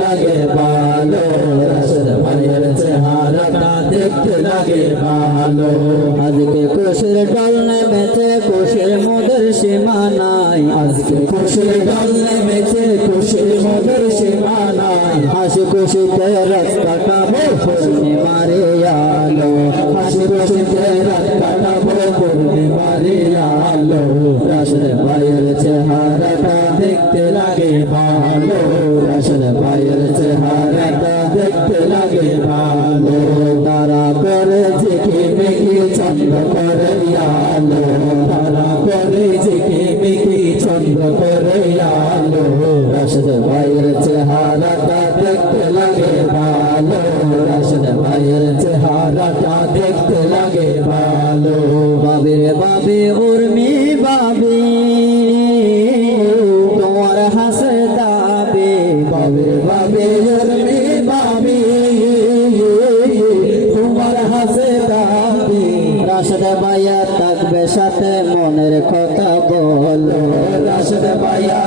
লাগে ভালো রাশেদ ভাইয়ের চেহারাটা দেখতে লাগে ভালো আজকে খুশির ডাল নেমেছে খুশির মোদের সীমা নাই আজকে খুশির ডাল নেমেছে খুশির মোদের সীমা নাই হাসি খুশিতে রাত কাটাবো পূর্ণিমারে আলো হাসি খুশিতে রাত কাটাবো পূর্ণিমারে আলো রাশেদ ভাইয়ের চেহারাটা দেখতে লাগে ভালো রাশেদ ভাইয়ের চেহারাটা দেখতে লাগে ভালো তারা করে ঝিকিমিকি চন্দ্র করে আলো তারা করে ঝিকিমিকি চন্দ্র করে আলো রাশেদ ভাইয়ের চেহারাটা দেখতে লাগে ভালো রাশেদ ভাইয়ের চেহারাটা দেখতে লাগে ভালো বাবে বাবে উর্মি বাবে তোমার হাসে দাবে বাবে বাবে উর্মি বাবে তোমার হাসে দাবে রাশেদ ভাইয়া থাকবে সাথে মনের কথা বলো রাশেদ ভাইয়া